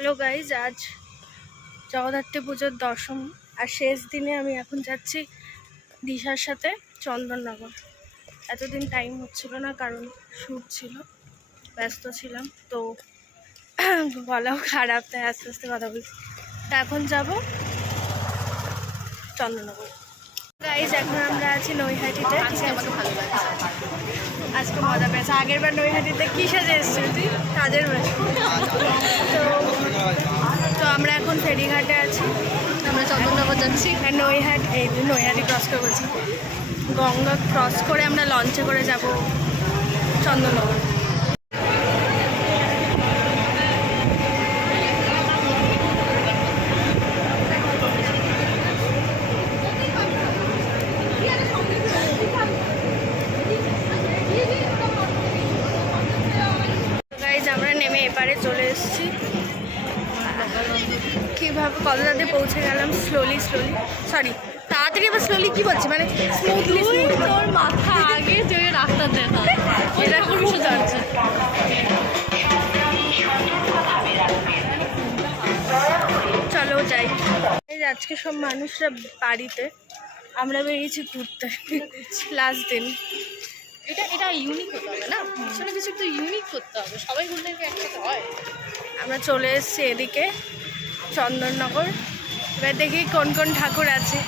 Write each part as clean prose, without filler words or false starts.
Hello guys, আজ জগদ্ধাত্রী পুজোর দশম আর শেষ দিনে আমি এখন যাচ্ছি দিশার সাথে চন্দননগর। এতদিন টাইম হচ্ছিল না কারণ শ্যুট ছিল, ব্যস্ত ছিলাম, তো বলাও খারাপ, তাই আস্তে আস্তে কথা বলছি। তা এখন যাব চন্দননগর। গাইজ এখন আমরা আছি নৈহাটিতে। আজকে মজা পেয়েছে। আগের বার নৈহাটিতে কী সাজে এসছে তুই? কাজের বেশ। তো আমরা এখন ফেরিঘাটে আছি, আমরা চন্দননগর যাচ্ছি। হ্যাঁ, নৈহাটি ক্রস করে বলছি, গঙ্গা ক্রস করে আমরা লঞ্চে করে যাব চন্দননগর। আমরা নেমে এপারে চলে এসেছি। কীভাবে কত তাড়াতাড়ি পৌঁছে গেলাম, স্লোলি তাড়াতাড়ি আবার স্লোলি কী বলছি, মানে স্মুথলি। তোর মাথা আগে যে রাস্তার দেখা এটা খুব সুন্দর। চলো যাই। আজকে সব মানুষরা বাড়িতে, আমরা বেরিয়েছি ঘুরতে, লাস্ট দিন। এটা ইউনিক হতে হবে না, আসলে কিছু একটু ইউনিক করতে হবে, সবাই ঘুরলে একসাথে হয়। আমরা চলে এসেছি এদিকে চন্দননগর। এবার দেখি কোন কোন ঠাকুর আছে।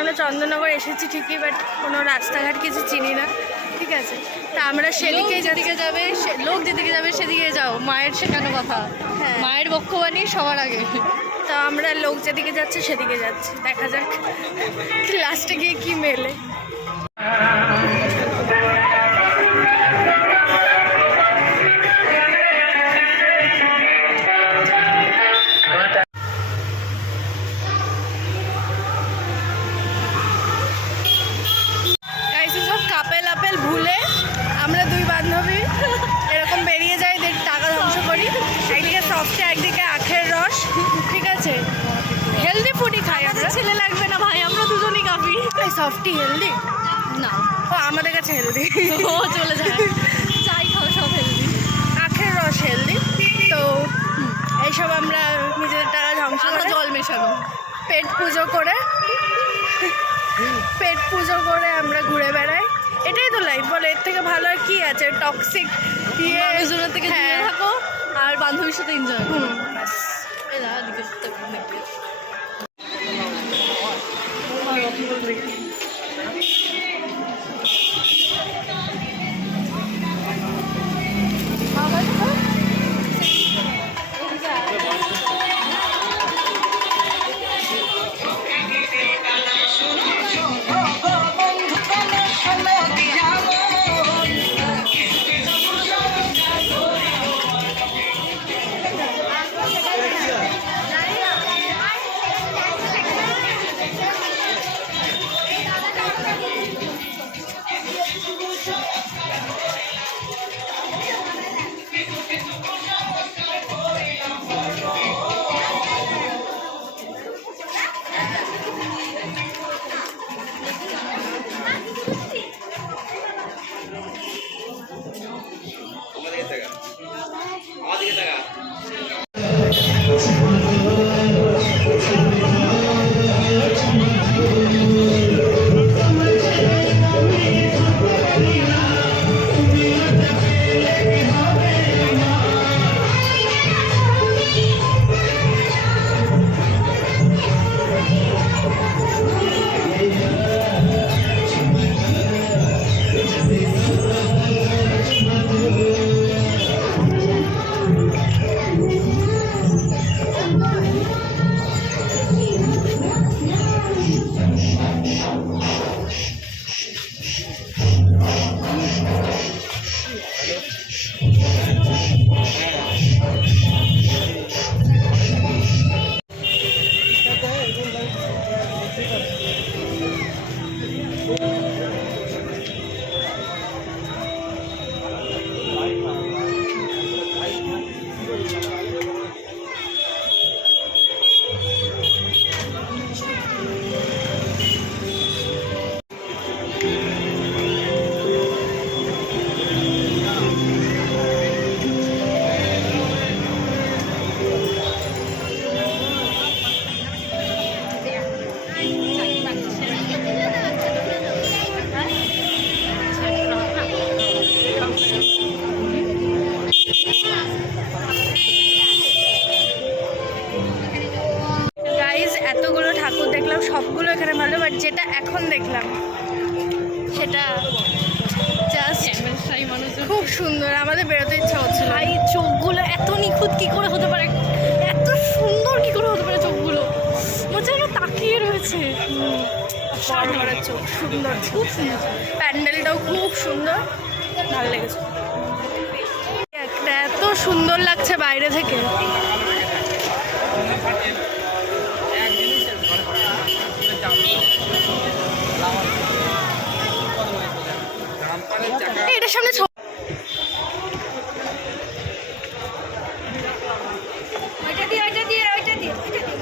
আমরা চন্দননগর এসেছি ঠিকই, বাট কোনো রাস্তাঘাট কিছু চিনি না, ঠিক আছে। তা আমরা সেদিকে যেদিকে যাবে, লোক যেদিকে যাবে সেদিকে যাও, মায়ের শেখানো কথা। হ্যাঁ, মায়ের বক্ষবাণী সবার আগে। তা আমরা লোক যেদিকে যাচ্ছে সেদিকে যাচ্ছি, দেখা যাক লাস্টে গিয়ে কি মেলে। কাপেল ভুলে আমরা দুই বান্ধবী এরকম বেরিয়ে যাই, টাকা ধ্বংস করি। একদিকে সফটে, একদিকে আখের রস, ঠিক আছে। হেলদি ফুডই খাই আমরা। ছেলে লাগবে না ভাই, আমরা দুজনই কাপি। সফটি হেলদি না, ও আমাদের কাছে হেলদি। ও চলে যায়, চাই খাও সব হেলদি, আখের রস হেলদি। তো এইসব আমরা নিজেদের টাকা ধ্বংস করে, জল মেশানো, পেট পুজো করে আমরা ঘুরে বেড়াই। এটাই তো লাইফ, বলে এর থেকে ভালো আর কি আছে? টক্সিক মানুষজনের থেকে দূরে থাকো আর বান্ধবীর সাথে এনজয় করো। দেখলাম, সেটা জাস্ট মানুষ খুব সুন্দর। আমাদের বেরোতে ইচ্ছা হচ্ছিল। ভাই চোখগুলো এত নিখুঁত কি করে হতে পারে, এত সুন্দর কি করে হতে পারে চোখগুলো, মনে হচ্ছে তাকিয়ে রয়েছে। বড় চোখ, সুন্দর, খুব সুন্দর। প্যান্ডেলটাও খুব সুন্দর, ভালো লেগেছে। একটা এত সুন্দর লাগছে বাইরে থেকে। এটার সামনে ওইটা দিয়ে ওইটা দিয়ে ওইটা দিয়ে ওইটা দিয়ে।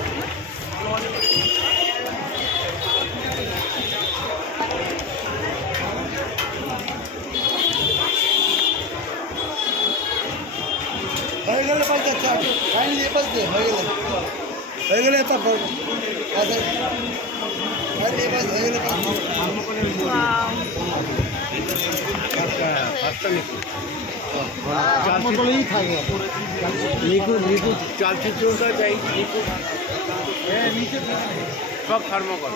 হয়ে গেলে পাঁচ যাচ্ছে ফাইনালি এ পাশ দিয়ে হয়ে গেলে তারপর আচ্ছা ফাইনালি এ পাশ হয়ে গেলে মতোই থাকে নিখুঁত চালচিত্রটা চাই নিখুঁত হ্যাঁ নিচে সব থার্মোকল।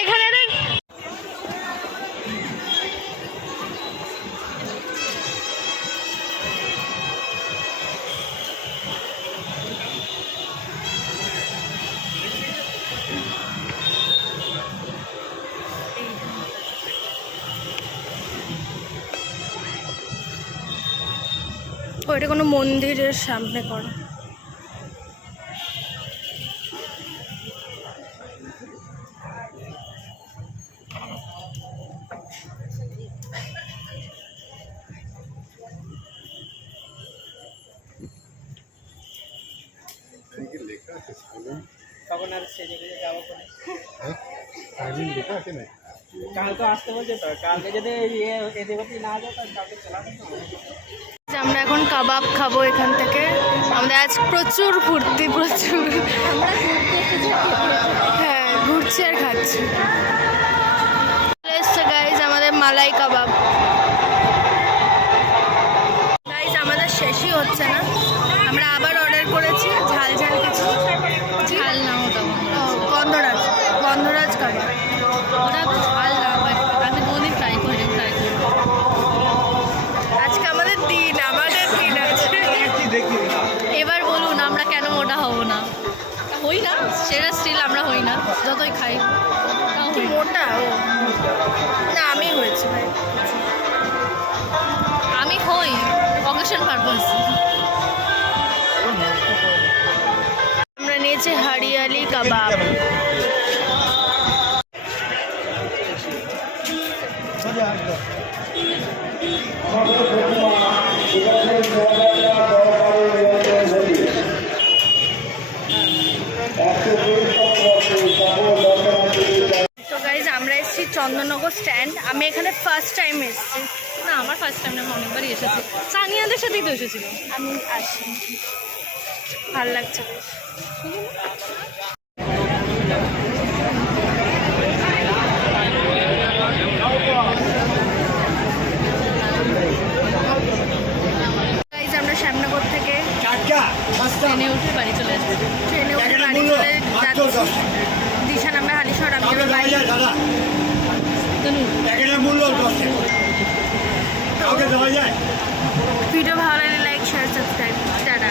এখানে ওইটা কোনো মন্দিরের সামনে করো। কালকে আসতে বলছে তো, কালকে যদি এদিকে না যায় তাহলে কালকে চলা আমরা এখন কাবাব খাবো এখান থেকে। আমাদের আজ প্রচুর ফুর্তি, প্রচুর। হ্যাঁ, ঘুরছি আর খাচ্ছি। গাইজ আমাদের মালাই কাবাব। গাইজ আমাদের শেষই হচ্ছে না, আমরা আবার অর্ডার করেছি ঝাল ঝাল কিছু। ঝাল না ওটা, গন্ধরাজ, গন্ধরাজ কাবাব। ওটা তো ঝাল না, আমি কোনোদিন ট্রাই করি। আজকে আমাদের দিন, আমাদের দিন আছে। এবার বলুন আমরা কেন ওটা হব না, হই না সেটা স্টিল আমরা হই না, যতই খাই তাও কি হই না। মোটা ও না, আমি হয়েছি ভাই। আমি হই অকেশন পারপাস। আমরা নিয়েছি হরিয়ালি কাবাব। তো গাইজ আমরা এসেছি চন্দননগর স্ট্যান্ড। আমি এখানে ফার্স্ট টাইম এসেছি। না আমার ফার্স্ট টাইম না, অনেকবারই এসেছি, সানিয়াদের সাথেই তো এসেছিল। আমি আসি, ভাল লাগছে বেশ। গাইজ আমরা শ্যামনগর থেকে ট্রেনে উঠে বাড়ি চলে আসবে। ট্রেনে উঠে বাড়ি চলে যাচ্ছি। দিশা নামে হালিশহর, আমি আমার বাড়ি। মূল্য 10 কাউকে দেওয়া যায়। ভিডিও ভালো লাগলে লাইক, শেয়ার, সাবস্ক্রাইব। টাটা।